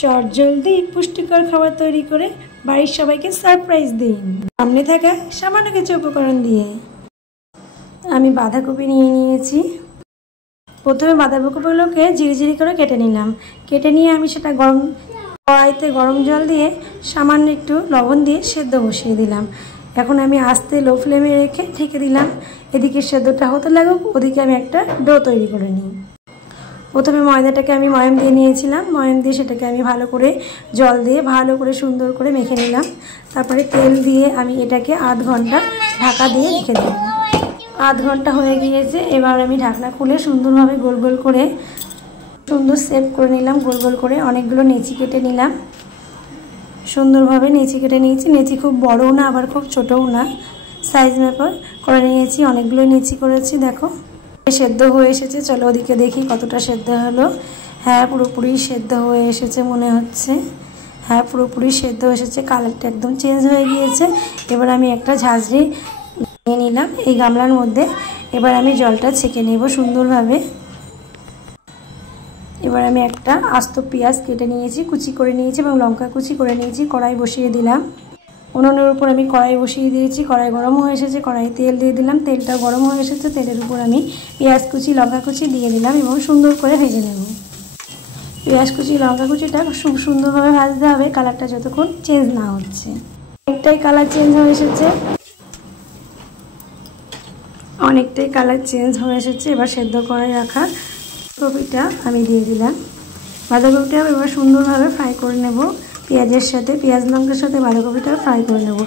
চটজলদি পুষ্টিকর খাবার তৈরি করে বাড়ির সবাইকে সারপ্রাইজ দিন সামনে থাকা সামান্য কিছু উপকরণ দিয়ে। আমি বাঁধাকপি নিয়ে নিয়েছি। প্রথমে বাঁধাকপিগুলোকে ঝিরিঝিরি করে কেটে নিলাম। কেটে নিয়ে আমি সেটা কড়াইতে গরম জল দিয়ে সামান্য একটু লবণ দিয়ে সেদ্ধ বসিয়ে দিলাম। এখন আমি আস্তে লো ফ্লেমে রেখে ঢেকে দিলাম। এদিকে সেদ্ধটা হতে লাগুক, ওদিকে আমি একটা ডো তৈরি করে নিই। প্রথমে ময়দাটাকে আমি ময়াম দিয়ে নিয়েছিলাম। ময়াম দিয়ে সেটাকে আমি ভালো করে জল দিয়ে ভালো করে সুন্দর করে মেখে নিলাম। তারপরে তেল দিয়ে আমি এটাকে আধ ঘন্টা ঢাকা দিয়ে রেখে দিলাম। আধ ঘন্টা হয়ে গিয়েছে। এবার আমি ঢাকনা খুলে সুন্দরভাবে গোল গোল করে সুন্দর শেপ করে নিলাম। গোল গোল করে অনেকগুলো নেচি কেটে নিলাম। সুন্দরভাবে নেচি কেটে নিয়েছি। নেচি খুব বড়ও না আবার খুব ছোটও না, সাইজ মেপে করে নিয়েছি। অনেকগুলো নেচি করেছি। দেখো সেদ্ধ হয়ে এসেছে। চলো ওদিকে দেখি কতটা সেদ্ধ হলো। হ্যাঁ, পুরোপুরি সেদ্ধ হয়ে এসেছে মনে হচ্ছে। হ্যাঁ, পুরোপুরি সেদ্ধ এসেছে। কালারটা একদম চেঞ্জ হয়ে গিয়েছে। এবার আমি একটা ঝাঁঝরি নিয়ে নিলাম এই গামলার মধ্যে। এবার আমি জলটা ছেঁকে নেব সুন্দরভাবে। এবার আমি একটা আস্ত পেঁয়াজ কেটে নিয়েছি, কুচি করে নিয়েছি এবং লঙ্কা কুচি করে নিয়েছি। কড়াই বসিয়ে দিলাম। উনুনের উপর আমি কড়াই বসিয়ে দিয়েছি। কড়াই গরম হয়ে এসেছে। কড়াই তেল দিয়ে দিলাম। তেলটা গরম হয়ে এসেছে। তেলের উপর আমি পেঁয়াজ কুচি লঙ্কা কুচি দিয়ে দিলাম এবং সুন্দর করে ভেজে নেব। পেঁয়াজ কুচি লঙ্কা কুচিটা খুব সুন্দরভাবে ভাজতে হবে, কালারটা যতক্ষণ চেঞ্জ না হচ্ছে। অনেকটাই কালার চেঞ্জ হয়ে এসেছে। অনেকটাই কালার চেঞ্জ হয়ে এসেছে। এবার সেদ্ধ করে রাখা কপিটা আমি দিয়ে দিলাম। বাঁধাকপিটা এবার সুন্দরভাবে ফ্রাই করে নেব পেঁয়াজের সাথে। পেঁয়াজ লঙ্কার সাথে বাঁধাকপিটা ফ্রাই করে নেব।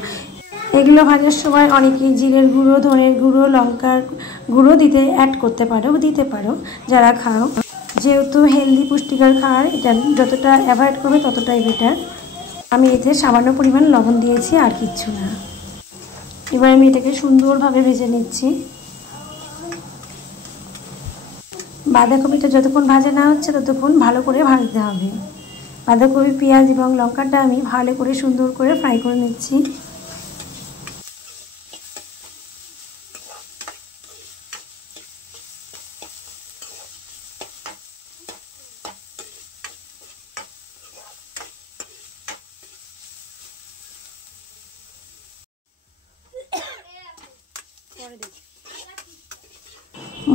এগুলো ভাজার সময় অনেকেই জিরের গুঁড়ো, ধনের গুঁড়ো, লঙ্কার গুঁড়ো দিতে পারো যারা খাও। যেহেতু হেলদি পুষ্টিকর খাবার, এটা যতটা অ্যাভয়েড করবে ততটাই বেটার। আমি এতে সামান্য পরিমাণ লবণ দিয়েছি, আর কিচ্ছু না। এবার আমি এটাকে সুন্দরভাবে ভেজে নিচ্ছি। বাঁধাকপিটা যতক্ষণ ভাজা না হচ্ছে ততক্ষণ ভালো করে ভাজতে হবে। বাঁধাকপি, পেঁয়াজ এবং লঙ্কাটা আমি ভালো করে সুন্দর করে ফ্রাই করে নিচ্ছি।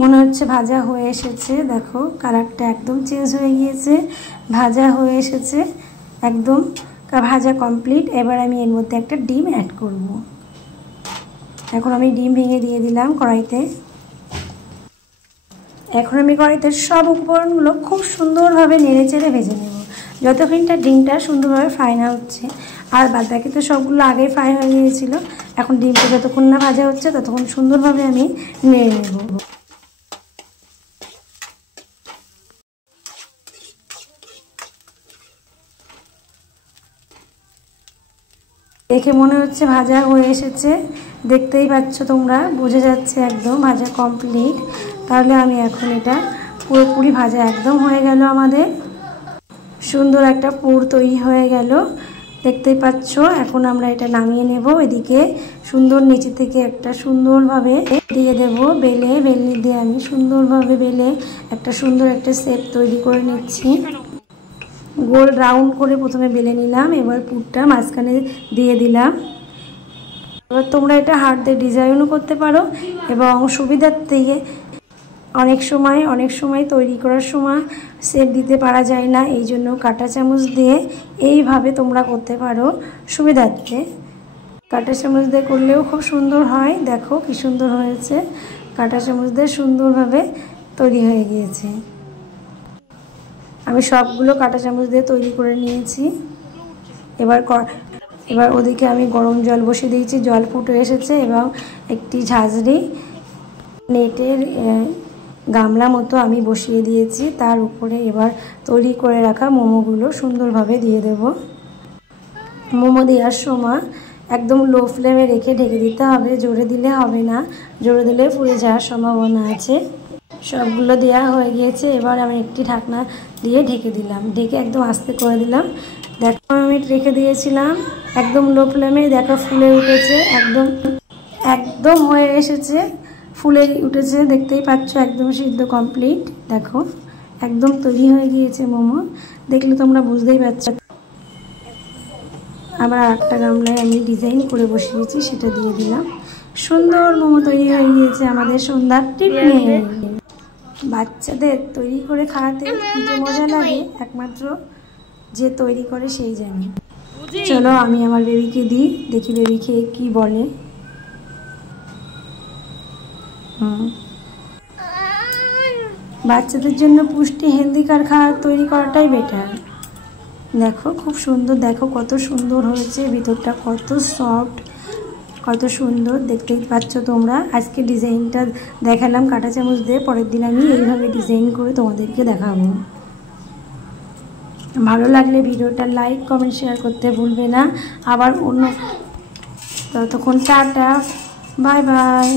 মনে হচ্ছে ভাজা হয়ে এসেছে। দেখো কালারটা একদম চেঞ্জ হয়ে গিয়েছে। ভাজা হয়ে এসেছে একদম, ভাজা কমপ্লিট। এবার আমি এর মধ্যে একটা ডিম অ্যাড করব। এখন আমি ডিম ভেঙে দিয়ে দিলাম কড়াইতে। এখন আমি কড়াইতে সব উপকরণগুলো খুব সুন্দরভাবে নেড়ে চেড়ে ভেজে নেব যতক্ষণটা ডিমটা সুন্দরভাবে ফ্রাই না হচ্ছে। আর বাদ বাকি তো সবগুলো আগেই ফ্রাই হয়ে গিয়েছিল। এখন ডিমটা যতক্ষণ না ভাজা হচ্ছে ততক্ষণ সুন্দরভাবে আমি নেড়ে নেব। দেখে মনে হচ্ছে ভাজা হয়ে এসেছে। দেখতেই পাচ্ছ তোমরা, বোঝা যাচ্ছে একদম ভাজা কমপ্লিট। তাহলে আমি এখন এটা পুরোপুরি ভাজা একদম হয়ে গেল। আমাদের সুন্দর একটা পুর তৈরি হয়ে গেল, দেখতেই পাচ্ছ। এখন আমরা এটা নামিয়ে নেব। এদিকে সুন্দর নিচে থেকে একটা সুন্দরভাবে দিয়ে দেব বেলনি দিয়ে আমি সুন্দরভাবে বেলে একটা সুন্দর একটা শেপ তৈরি করে নিচ্ছি। গোল রাউন্ড করে প্রথমে বেলে নিলাম। এবার পুরটা মাঝখানে দিয়ে দিলাম। এবার তোমরা এটা হাত দিয়ে ডিজাইনও করতে পারো এবং সুবিধার থেকে অনেক সময় তৈরি করার সময় শেপ দিতে পারা যায় না, এই জন্য কাঁটা চামচ দিয়ে এইভাবে তোমরা করতে পারো সুবিধার্থে। কাঁটা চামচ দিয়ে করলেও খুব সুন্দর হয়। দেখো কি সুন্দর হয়েছে। কাঁটা চামচ দিয়ে সুন্দরভাবে তৈরি হয়ে গিয়েছে। আমি সবগুলো কাঁটা চামচ দিয়ে তৈরি করে নিয়েছি। এবার ওদিকে আমি গরম জল বসিয়ে দিয়েছি। জল ফুটে এসেছে এবং একটি ঝাঁঝরি নেটের গামলা মতো আমি বসিয়ে দিয়েছি। তার উপরে এবার তৈরি করে রাখা মোমোগুলো সুন্দরভাবে দিয়ে দেব। মোমো দেওয়ার সময় একদম লো ফ্লেমে রেখে ঢেকে দিতে হবে। জোরে দিলে হবে না, জোরে দিলে পুড়ে যাওয়ার সম্ভাবনা আছে। সবগুলো দেওয়া হয়ে গিয়েছে। এবার আমি একটি ঢাকনা দিয়ে ঢেকে দিলাম। ঢেকে একদম আস্তে করে দিলাম। দেখো আমি রেখে দিয়েছিলাম একদম লো ফ্লেমে। দেখো ফুলে উঠেছে, একদম হয়ে এসেছে, ফুলে উঠেছে। দেখতেই পাচ্ছ একদম সিদ্ধ কমপ্লিট। দেখো একদম তৈরি হয়ে গিয়েছে মোমো, দেখলে তোমরা বুঝতেই পারছো। আবার একটা গামলায় আমি ডিজাইন করে বসিয়েছি, সেটা দিয়ে দিলাম। সুন্দর মোমো তৈরি হয়ে গিয়েছে আমাদের সন্ধ্যার টিফিনে। বাচ্চাদের তৈরি করে খাওয়াতে কি যে মজা লাগে একমাত্র যে তৈরি করে সেই জানে। চলো আমি আমার বেবিকে দিই, দেখি বেবি খেয়ে কি বলে। বাচ্চাদের জন্য পুষ্টি হেলদিকার খাবার তৈরি করাটাই বেটার। দেখো খুব সুন্দর, দেখো কত সুন্দর হয়েছে, ভিতরটা কত সফট, কত সুন্দর দেখতেই পাচ্ছ তোমরা। আজকে ডিজাইনটা দেখালাম কাঁটা চামচ দিয়ে, পরের দিন আমি এইভাবে ডিজাইন করে তোমাদেরকে দেখাবো। ভালো লাগলে ভিডিওটা লাইক কমেন্ট শেয়ার করতে ভুলবে না। আবার অন্য, ততক্ষণ টাটা, বাই বাই।